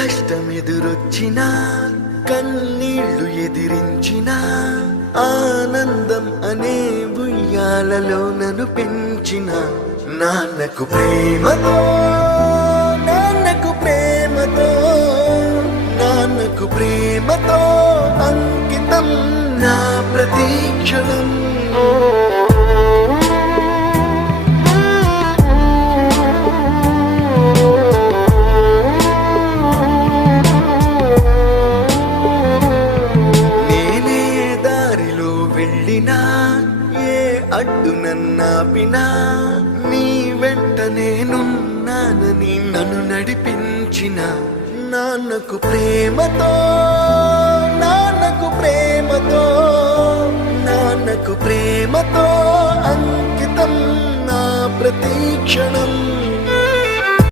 కష్టమెదురొచ్చినా కన్నీళ్లు ఎదిరించిన ఆనందం అనే ఉయ్యాలలో నన్ను పెంచిన నాన్నకు ప్రేమతో నాన్నకు ప్రేమతో నాన్నకు ప్రేమతో అంకితం నా ప్రతీక్షణం. ఏ అడ్డు నన్నాపినా నీ వెంట నేనున్నానని నన్ను నడిపించిన నాన్నకు ప్రేమతో నాన్నకు ప్రేమతో నాన్నకు ప్రేమతో అంకితం నా ప్రతీక్షణం.